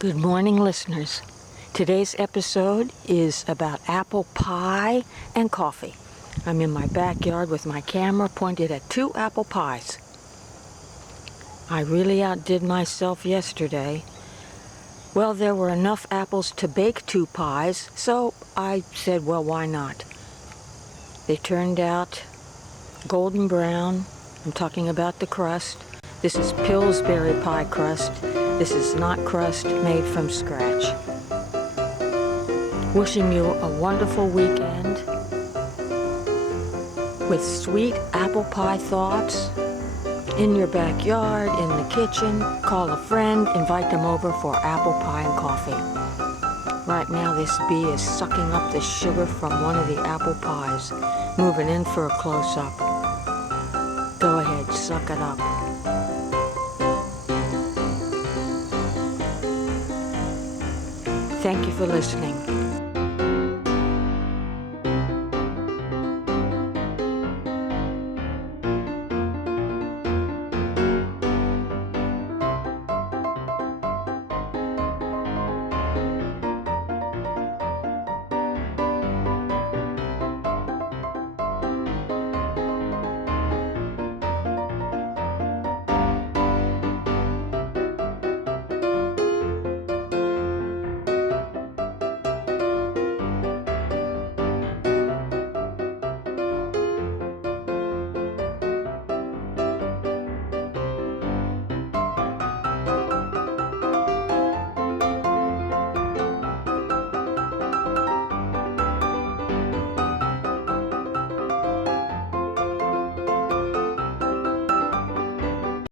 Good morning, listeners. Today's episode is about apple pie and coffee. I'm in my backyard with my camera pointed at 2 apple pies. I really outdid myself yesterday. Well, there were enough apples to bake 2 pies, so I said, well, why not? They turned out golden brown. I'm talking about the crust. This is Pillsbury pie crust. This is not crust made from scratch. Wishing you a wonderful weekend with sweet apple pie thoughts in your backyard, in the kitchen. Call a friend, invite them over for apple pie and coffee. Right now this bee is sucking up the sugar from one of the apple pies, moving in for a close-up. Go ahead, suck it up. Thank you for listening.